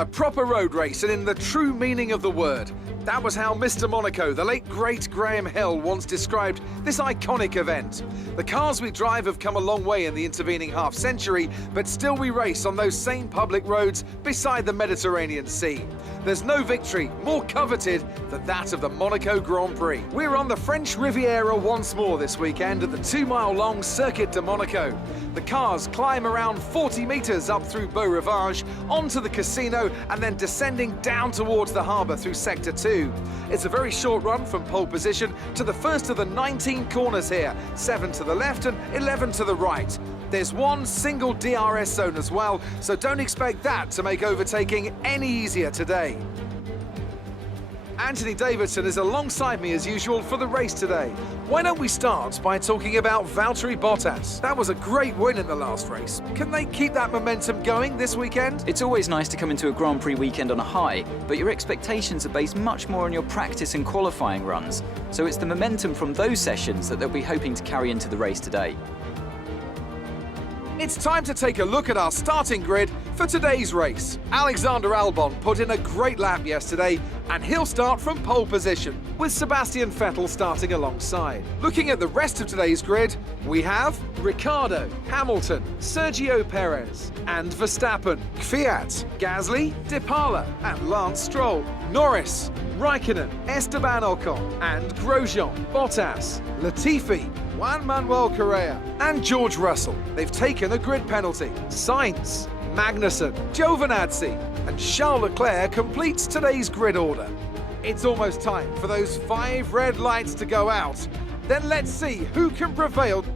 A proper road race, and in the true meaning of the word. That was how Mr. Monaco, the late great Graham Hill, once described this iconic event. The cars we drive have come a long way in the intervening half-century, but still we race on those same public roads beside the Mediterranean Sea. There's no victory more coveted than that of the Monaco Grand Prix. We're on the French Riviera once more this weekend at the 2-mile-long Circuit de Monaco. The cars climb around 40 metres up through Beau Rivage, onto the casino, and then descending down towards the harbour through Sector 2. It's a very short run from pole position to the first of the 19 corners here, 7 to the left and 11 to the right. There's one single DRS zone as well, so don't expect that to make overtaking any easier today. Anthony Davidson is alongside me as usual for the race today. Why don't we start by talking about Valtteri Bottas? That was a great win in the last race. Can they keep that momentum going this weekend? It's always nice to come into a Grand Prix weekend on a high, but your expectations are based much more on your practice and qualifying runs. So it's the momentum from those sessions that they'll be hoping to carry into the race today. It's time to take a look at our starting grid for today's race. Alexander Albon put in a great lap yesterday, and he'll start from pole position, with Sebastian Vettel starting alongside. Looking at the rest of today's grid, we have Ricciardo, Hamilton, Sergio Perez, and Verstappen, Kvyat, Gasly, Depala, and Lance Stroll, Norris, Raikkonen, Esteban Ocon, and Grosjean, Bottas, Latifi, Juan Manuel Correa, and George Russell. They've taken a grid penalty. Sainz, Magnussen, Giovinazzi, and Charles Leclerc completes today's grid order. It's almost time for those 5 red lights to go out. Then let's see who can prevail.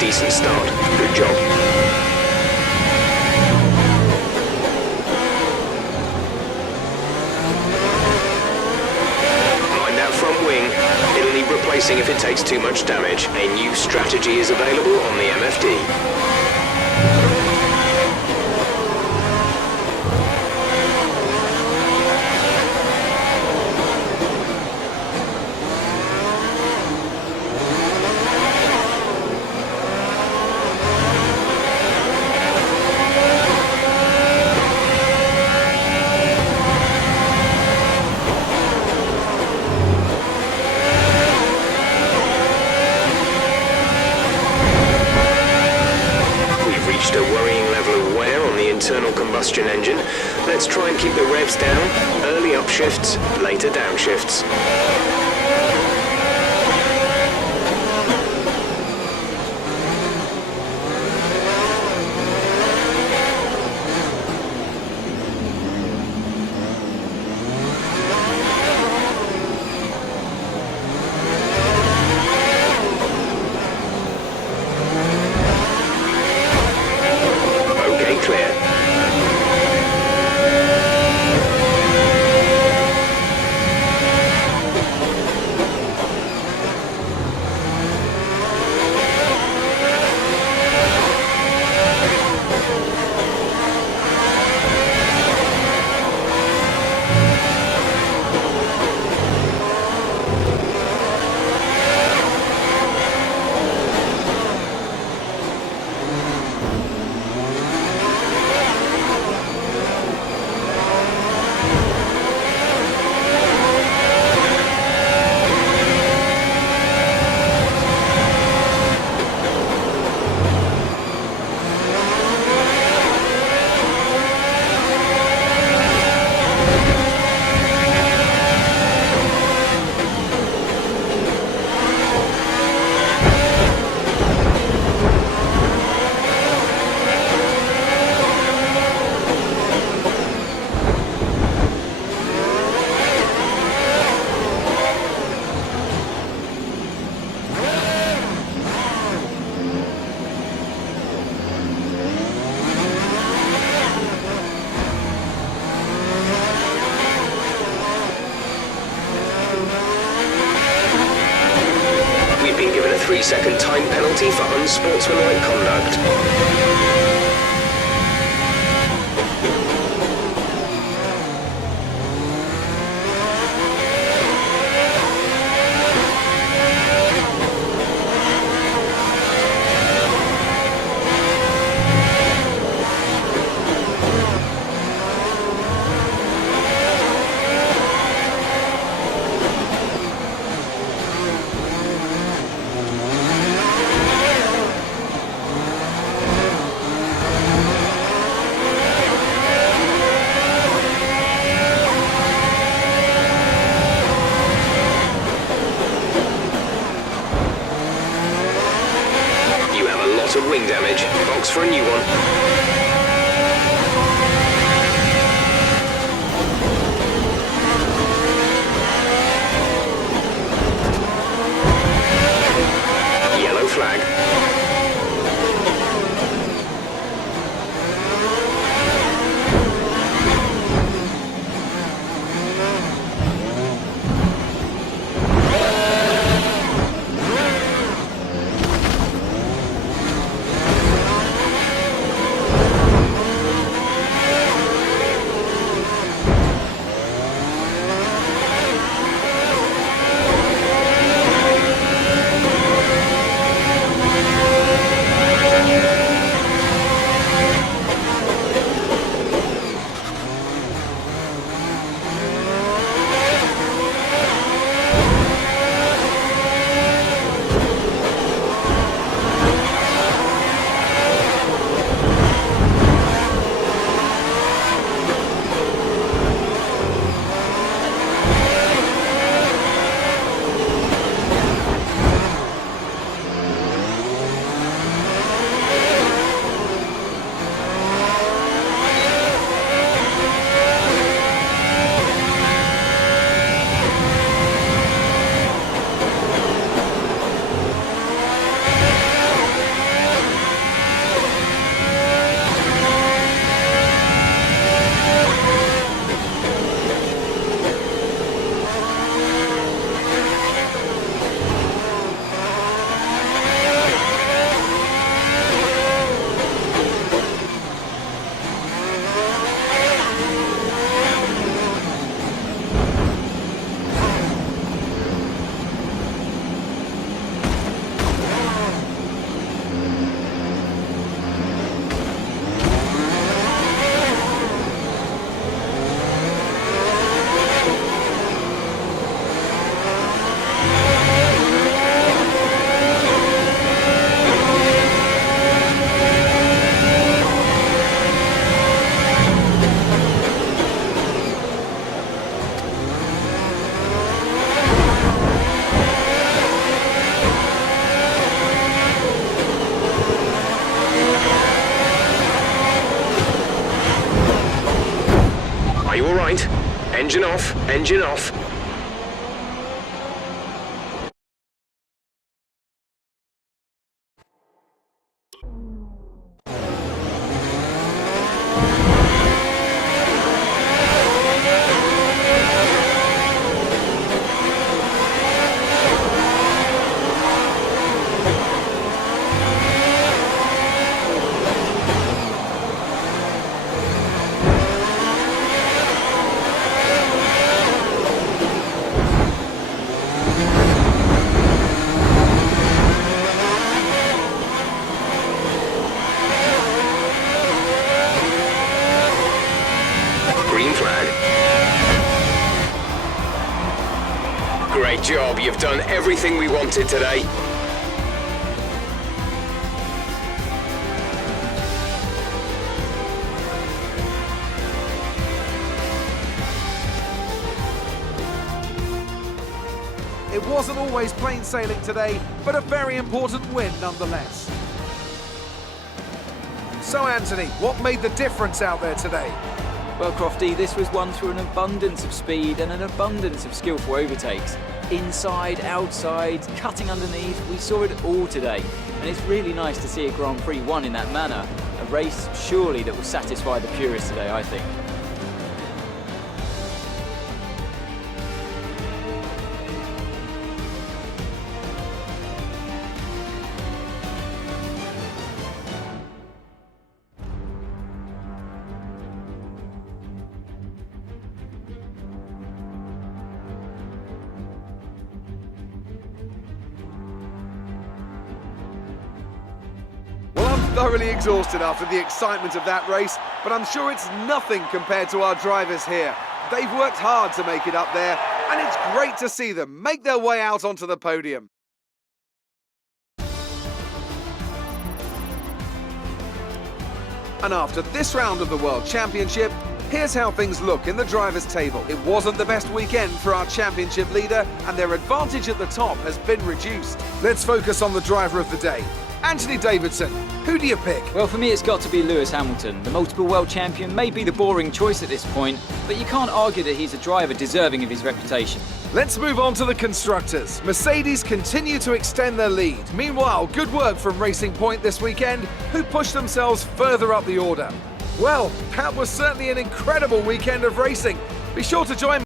Decent start. Good job. Mind that front wing. It'll need replacing if it takes too much damage. A new strategy is available on the MFD. A worrying level of wear on the internal combustion engine. Let's try and keep the revs down. Early upshifts, later downshifts. 2-second time penalty for unsportsmanlike conduct. Of wing damage. Box for a new one. Yellow flag. Are you all right? Engine off, engine off. Green flag. Great job, you've done everything we wanted today. It wasn't always plain sailing today, but a very important win nonetheless. So Anthony, what made the difference out there today? Well, Crofty, this was won through an abundance of speed and an abundance of skillful overtakes. Inside, outside, cutting underneath, we saw it all today. And it's really nice to see a Grand Prix won in that manner. A race, surely, that will satisfy the purists today, I think. thoroughly exhausted after the excitement of that race, but I'm sure it's nothing compared to our drivers here. They've worked hard to make it up there, and it's great to see them make their way out onto the podium. And after this round of the World Championship, here's how things look in the drivers' table. It wasn't the best weekend for our championship leader, and their advantage at the top has been reduced. Let's focus on the driver of the day. Anthony Davidson, who do you pick? Well, for me, it's got to be Lewis Hamilton. The multiple world champion may be the boring choice at this point, but you can't argue that he's a driver deserving of his reputation. Let's move on to the constructors. Mercedes continue to extend their lead. Meanwhile, good work from Racing Point this weekend, who pushed themselves further up the order. Well, that was certainly an incredible weekend of racing. Be sure to join